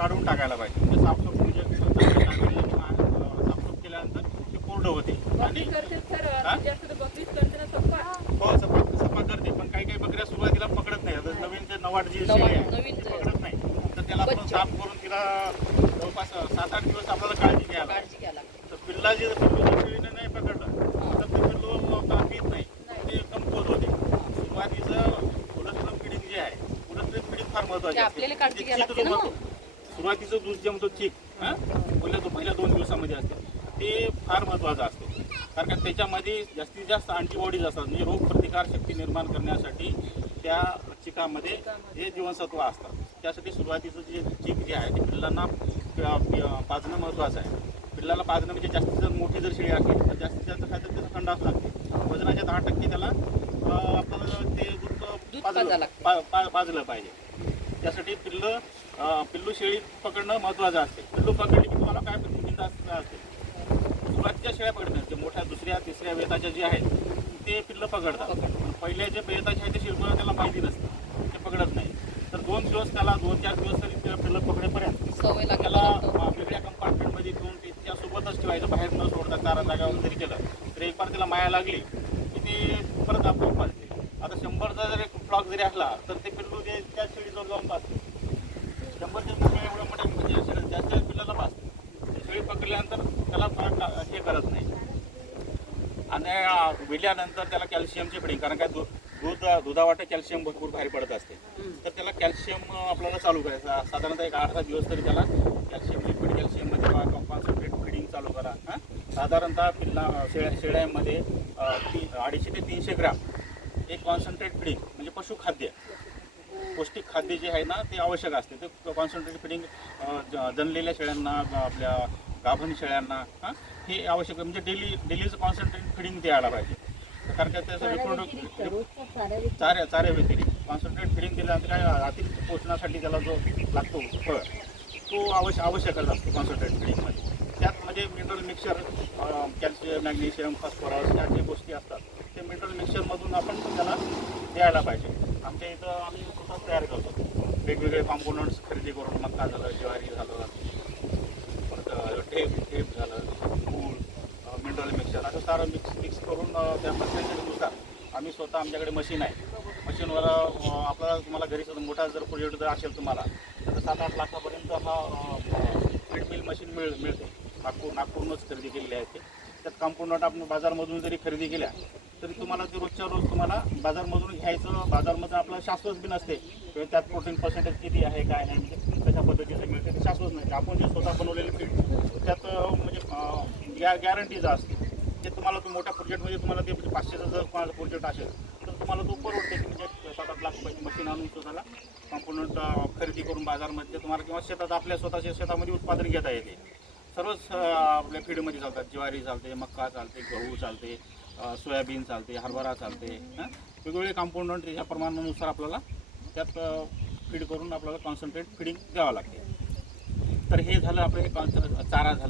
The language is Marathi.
काढून टाकायला पाहिजे. म्हणजे साफसूफ म्हणजे साफसूफ केल्यानंतर ते कोरडं होते. आणि हो सफा करते, पण काही काही बकऱ्या सुरुवातीला पकडत नाही. आता नवीन ते नवाड जी शेळी आहे ती पकडत नाही, तर त्याला आपण साफ करून तिला जवळपास 7-8 दिवस आपल्याला काळजी घ्यायला. तर पिल्ला जे शेळीने नाही पकडलं तर ते पिल्लू पीत नाही, ते कमकुवत होते. सुरुवातीचं उलटलं फिडिंग जे आहे, उलटलं फिडिंग फार महत्वाची असते. सुरुवातीचं दूध जे म्हणतो चीक पहिल्या 2 दिवसामध्ये असते, ते फार महत्त्वाचं असते. कारण त्याच्यामध्ये जास्तीत जास्त अँटीबॉडीज असतात, म्हणजे रोगप्रतिकार शक्ती निर्माण करण्यासाठी त्या चिकामध्ये हे जीवनसत्व असतात. त्यासाठी सुरुवातीचं जे चीक जे आहे ते पिल्लांना पाजणं महत्त्वाचं आहे. पिल्लाला पाजणं म्हणजे जास्तीत जास्त मोठी जर शेळी असली तर जास्तीत जास्त काय तर त्याचा थंडाच लागते. वजनाच्या 10% त्याला आपल्याला ते दूध पाजलं पाहिजे. त्यासाठी पिल्लू शेळी पकडणं महत्त्वाचं असते. पिल्लू पकडली की तुम्हाला काय प्रतिनिधी असते, सुरुवातीच्या शेळ्या पकडतात, जे मोठ्या 2ऱ्या-3ऱ्या वेताच्या जे आहेत ते पिल्लं पकडतात. पण पहिल्या जे वेताचे आहेत ते शिल्प त्याला माहिती नसतं, ते पकडत नाही. तर 2 दिवस त्याला 2-4 दिवस तरी पिल्लं पकडेपर्यंत त्याला वेगळ्या कंपार्टमेंटमध्ये घेऊन त्यासोबतच ठेवायचं, बाहेर न सोडता चारा जागावर जरी केलं तर एक बार त्याला माया लागली की ते परत आपण पाजते. आता 100चा जर एक फ्लॉक जरी असला तर ते पिल्लू ते त्या शेळीजवळ जाऊन पाजते. 100च्या एवढं मोठे म्हणजे जास्त पिल्लाला पाजते. शेळी पकडल्यानंतर त्याला हे करत नाही. आणि विल्यानंतर त्याला कॅल्शियमची फिडिंग, कारण काय दुधावाटे कॅल्शियम भरपूर बाहेर पडत असते, तर त्याला कॅल्शियम आपल्याला चालू करायचं. साधारणतः एक 8-10 दिवस तरी त्याला कॅल्शियम लिक्विड कॅल्शियममध्ये कॉन्सन्ट्रेट फिडिंग चालू करा. साधारणतः शेळ्यांमध्ये 250 ते 300 ग्रॅम एक कॉन्सन्ट्रेट फिडिंग म्हणजे पशुखाद्य, पौष्टिक खाद्य जे आहे ना ते आवश्यक असते. ते कॉन्सन्ट्रेट फिडिंग जनलेल्या शेळ्यांना, आपल्या गाभण शेळ्यांना हे आवश्यक, म्हणजे डेलीचं कॉन्सन्ट्रेट फिडिंग द्यायला पाहिजे. कारण काय त्याचं चाऱ्या व्यतिरिक्त कॉन्सन्ट्रेट फिडिंग दिल्यानंतर काय अतिरिक्त पोषणासाठी त्याला जो लागतो फळ तो आवश्यकच असतो कॉन्सन्ट्रेट फिडिंगमध्ये. त्यात म्हणजे mineral mixture, calcium, magnesium, phosphorus या जे गोष्टी असतात ते मिनरल मिक्सचरमधून आपण त्याला द्यायला पाहिजे. आमच्या इथं आम्ही स्वतः तयार करतो, वेगवेगळे कॉम्पोनंट्स खरेदी करून. मका झालं, ज्वारी झालं, परत टेप झालं, गूळ, मिनरल मिक्सचर असं सारं मिक्स करून त्या पर्सेंटेजनुसार आम्ही स्वतः, आमच्याकडे मशीन आहे, मशीनवर आपल्याला तुम्हाला घरी सुद्धा मोठा जर प्रोजेक्ट जर असेल तुम्हाला तर 7-8 लाखापर्यंत हा फीड मिल मशीन मिळते. नागपूरनंच खरेदी केलेली आहे. त्यात कॉम्पोनंट आपण बाजारमधून जरी खरेदी केल्या तरी तुम्हाला ते रोजच्या रोज तुम्हाला बाजारमधून घ्यायचं. बाजारमध्ये आपलं शाश्वत बी नसते, त्यात प्रोटीन पर्सेंटेज किती आहे काय आहे म्हणजे कशा पद्धतीचं मिळते ते शाश्वत नसते. आपण जे स्वतः बनवलेले फीड त्यात म्हणजे गॅरंटीचं असते. ते तुम्हाला तो मोठ्या प्रोजेक्टमध्ये तुम्हाला ते 500चा जर कोणाचा प्रोजेक्ट असेल तर तुम्हाला तो परवडते की म्हणजे 7-8 लाख रुपयाची मशीन आणून स्वतःला कॉम्पोनंट खरेदी करून बाजारमध्ये तुम्हाला किंवा शेतात आपल्या स्वतःच्या शेतामध्ये उत्पादन घेता येते. सर्वच आपल्या फीडमध्ये चालतात. ज्वारी चालते, मक्का चालते, गहू चालते, सोयाबीन चालते, हरभरा चालते. वेगवेगळे कॉम्पोनंट ह्या प्रमाणानुसार आपल्याला त्यात फीड करून आपल्याला कॉन्सन्ट्रेट फिडिंग द्यावं लागते. तर हे झालं आपलं हे चारा झालं.